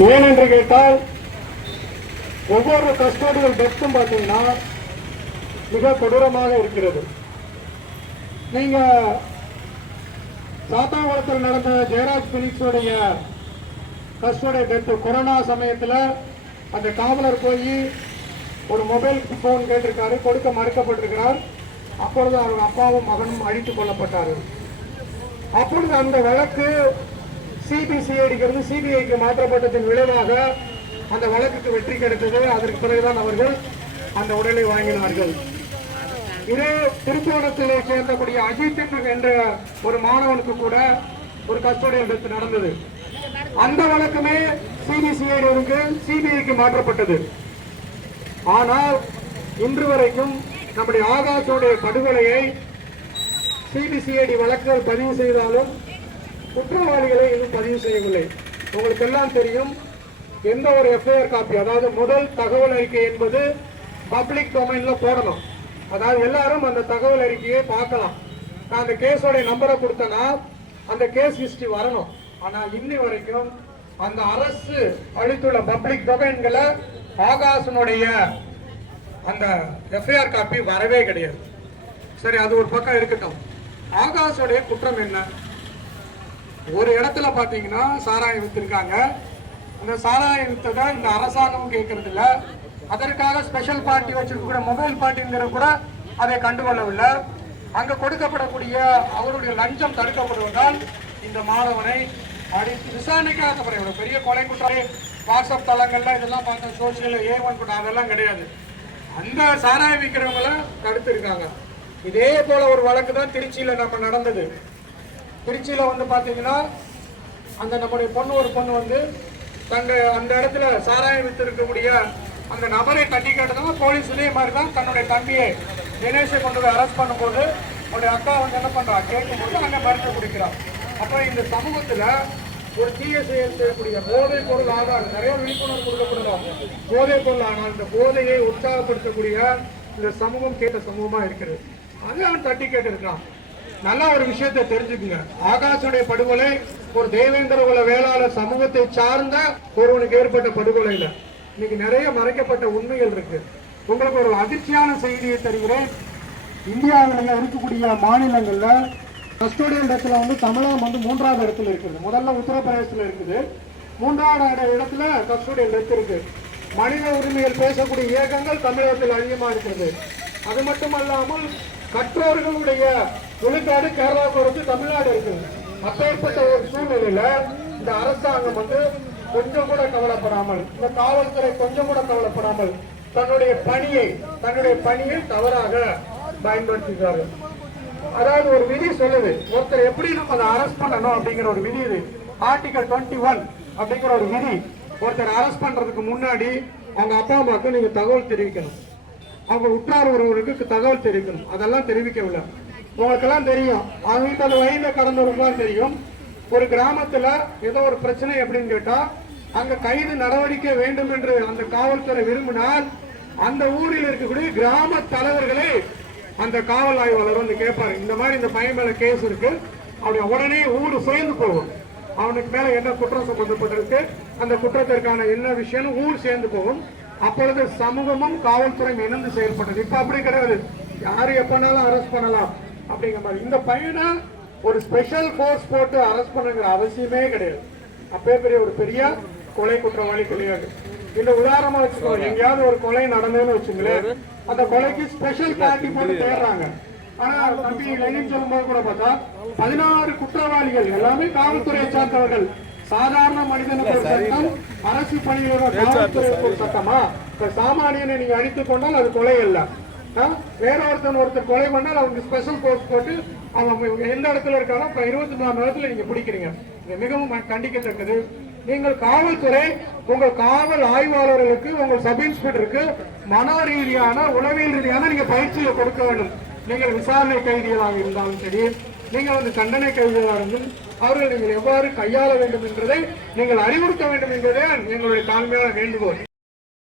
ஏனென்று கேட்டால் ஒவ்வொரு கஸ்டோடியல் டெத்தும் பார்த்தீங்கன்னா மிக கொடூரமாக இருக்கிறது. நீங்க சாத்தாங்குளத்தில் நடந்த ஜெயராஜ் பினிக்ஸோடைய கஸ்டோடியல் டெத்து கொரோனா சமயத்தில் அந்த காவலர் போய் ஒரு மொபைல் போன் கேட்டிருக்காரு, கொடுக்க மறுக்கப்பட்டிருக்கிறார். அப்பொழுது அவங்க அப்பாவும் மகனும் அழித்துக் கொல்லப்பட்டார்கள். அப்பொழுது அந்த வழக்கு சிபிஐக்கு மாற்றப்பட்டதன் விளைவாக அந்த வழக்குக்கு வெற்றி கிடைத்தது. அதற்கு பிறகுதான் அவர்கள் அந்த உடலை வாங்கினார்கள். இதே திருப்போணத்திலே சேர்ந்தக்கூடிய அஜித் என்ற ஒரு மாணவனுக்கு கூட ஒரு கஸ்டோடியல் டெத் நடந்தது. அந்த வழக்குமே சிபிஐக்கு மாற்றப்பட்டது. ஆனால் இன்று வரைக்கும் நம்முடைய ஆகாஷோடைய படுகொலையை சிபிசிஐடி வழக்குகள் பதிவு செய்தாலும் குற்றவாளிகளை இன்னும் பதிவு செய்யவில்லை. உங்களுக்கு எல்லாம் தெரியும், எந்த ஒரு எஃப்ஐஆர் காப்பி, அதாவது முதல் தகவல் அறிக்கை என்பது பப்ளிக் டொமைன்ல போடணும். அதாவது எல்லாரும் அந்த தகவல் அறிக்கையை பார்க்கலாம். நான் அந்த கேஸோட நம்பரை கொடுத்தேன்னா அந்த கேஸ் ஹிஸ்டரி வரணும். ஆனால் இன்னி வரைக்கும் அந்த அரசு அளித்துள்ள பப்ளிக் டொமைன்களை ஆகாசனுடைய அந்த எஃப்ஐஆர் காப்பி வரவே கிடையாது. சரி, அது ஒரு பக்கம் இருக்கட்டும். ஆகாஷோடைய குற்றம் என்ன? ஒரு இடத்துல பாத்தீங்கன்னா சாராயம் வித்திருக்காங்க. அந்த சாராயம் வித்ததை இந்த அரசாங்கம் கேட்கறது இல்ல. அதற்காக ஸ்பெஷல் பார்ட்டி வச்சிருக்க மொபைல் பார்ட்டிங்கிற கூட அதை கண்டுகொள்ளவில்லை. அங்க கொடுக்கப்படக்கூடிய அவருடைய லஞ்சம் தடுக்கப்படுவதால் இந்த மாணவனை அடித்து விசாரணைக்காக பெரிய கொலை குற்றம் வாட்ஸ்அப் தளங்கள்ல இதெல்லாம் பார்த்த சோசியல் A1 கூட அதெல்லாம் கிடையாது. அந்த சாராயம் விற்கிறவங்களை தடுத்து இருக்காங்க. இதே போல ஒரு வழக்கு தான் திருச்சியில நம்ம நடந்தது. திருச்சியில வந்து பாத்தீங்கன்னா அந்த நம்முடைய ஒரு பொண்ணு வந்து அந்த இடத்துல சாராயம் வித்து இருக்கக்கூடிய அந்த நபரை தட்டி கேட்டதும் போலீஸ் இதே மாதிரி தான் தன்னுடைய தம்பியை தினேஷை கொண்டு போய் அரெஸ்ட் பண்ணும்போது அவருடைய அக்கா வந்து என்ன பண்றா, கேட்கும்போது அங்க மருந்து குடிக்கிறார். அப்ப இந்த சமூகத்துல ஒரு தீய செயல் செய்யக்கூடிய போதைப் பொருள் ஆதாரம் நிறைய விழிப்புணர்வு கொடுக்கப்படலாம். போதைப் பொருள் ஆனால் இந்த போதையை உற்சாகப்படுத்தக்கூடிய இந்த சமூகம் கேட்ட சமூகமா இருக்கிறது. அது அவன் தட்டி கேட்டு இருக்கான். நல்ல ஒரு விஷயத்தை தெரிஞ்சுக்குங்க. ஆகாஷுடைய படுகொலை ஒரு தேவேந்திர குல வேளாளர் சமூகத்தை சார்ந்த ஒருவனுக்கு ஏற்பட்ட படுகொலை இல்ல. இன்னைக்கு நிறைய மறைக்கப்பட்ட உண்மைகள் இருக்கு. உங்களுக்கு ஒரு அதிர்ச்சியான செய்தியை தருகிறேன். இந்தியாவில் இருக்கக்கூடிய மாநிலங்கள்ல கஸ்டோடியல் இடத்துல வந்து தமிழகம் வந்து 3வது இடத்துல இருக்குது. முதல்ல உத்தரப்பிரதேசத்துல இருக்குது. 3வது இடத்துல கஸ்டோடியல் டெத் இருக்கு. மனித உரிமைகள் பேசக்கூடிய இயக்கங்கள் தமிழகத்தில் அதிகமா இருக்கிறது. அது மட்டுமல்லாமல் கற்றோர்களுடைய விழுக்காடு கேரளாவுக்கு வந்து தமிழ்நாடு இருக்குது. அப்பேற்பட்ட ஒரு சூழ்நிலையில இந்த அரசாங்கம் வந்து கொஞ்சம் கூட கவலைப்படாமல், இந்த காவல்துறை கொஞ்சம் கூட கவலைப்படாமல் தன்னுடைய பணியை தவறாக பயன்படுத்துகிறார்கள். அதாவது ஒரு விதி சொல்லுது, ஒருத்தர் எப்படி நம்ம அதை அரெஸ்ட் பண்ணணும் அப்படிங்கிற ஒரு விதி. இது ஆர்டிகல் 21 அப்படிங்கிற ஒரு விதி. ஒருத்தர் அரெஸ்ட் பண்றதுக்கு முன்னாடி அவங்க அப்பா அம்மாவுக்கு நீங்க தகவல் தெரிவிக்கணும். அவங்க உற்றார் ஒருவருக்கு தகவல் தெரிவிக்கணும். அதெல்லாம் தெரிவிக்கவில்லை. உங்களுக்கெல்லாம் தெரியும், அவங்க அந்த வயதை கடந்தவருக்குலாம் தெரியும். ஒரு கிராமத்துல ஏதோ ஒரு பிரச்சனை அப்படின்னு கேட்டா அங்க கைது நடவடிக்கை வேண்டும் என்று அந்த காவல்துறை விரும்பினால் அந்த ஊரில் இருக்கக்கூடிய கிராம தலைவர்களே அந்த காவல் ஆய்வாளர் வந்து கேட்பாரு, இந்த மாதிரி இந்த பையன் மேல கேஸ் இருக்கு, அப்படி உடனே ஊரு சேர்ந்து போகும். அவனுக்கு மேல என்ன குற்றம் சம்பந்தப்பட்டிருக்கு, அந்த குற்றத்திற்கான என்ன விஷயம் ஊர் சேர்ந்து போகும். அப்பொழுது சமூகமும் காவல்துறையும் இணைந்து செயல்பட்டது. இப்ப அப்படி கிடையாது, யாரு எப்பனாலும் அரெஸ்ட் பண்ணலாம் அப்படிங்கிற மாதிரி. இந்த பையனை ஒரு ஸ்பெஷல் போர்ஸ் போட்டு அரெஸ்ட் பண்ணுங்கிற அவசியமே கிடையாது. அப்பே ஒரு பெரிய கொலை குற்றவாளி கிடையாது. இந்த உதாரணமா வச்சுக்கோங்க, எங்கேயாவது ஒரு கொலை நடந்ததுன்னு வச்சுங்களேன், அந்த கொலைக்கு ஸ்பெஷல் பார்ட்டி போட்டு தேடுறாங்க. ஆனா தம்பி லெனின் சொல்லும்போது கூட பார்த்தா 16 குற்றவாளிகள் எல்லாமே காவல்துறையை சார்ந்தவர்கள். சாதாரண மனிதனுக்கு ஒரு சட்டம், அரசு பணியோட காவல்துறைக்கு ஒரு சட்டமா? சாமானியனை நீங்க அடித்துக் கொண்டால் அது கொலை அல்ல. வேற ஒருத்தர் கொலை பண்ணால் அவங்க ஸ்பெஷல் போர்ஸ் போட்டு அவங்க எந்த இடத்துல இருக்காலும் 24 மணி நேரத்துல நீங்க பிடிக்கிறீங்க. இது மிகவும் கண்டிக்கத்தக்கது. நீங்கள் காவல்துறை உங்கள் காவல் ஆய்வாளர்களுக்கு, உங்கள் சப் இன்ஸ்பெக்டருக்கு மன ரீதியான உளவியல் ரீதியான நீங்க பயிற்சியை கொடுக்க வேண்டும். நீங்கள் விசாரணை கைதிகளாக இருந்தாலும் சரி, நீங்கள் வந்து தண்டனை கைதிகளாக இருந்தும் அவர்கள் நீங்கள் எவ்வாறு கையாள வேண்டும் என்பதை நீங்கள் அறிவுறுத்த வேண்டும் என்பதே எங்களுடைய தாழ்மையான வேண்டுகோள்.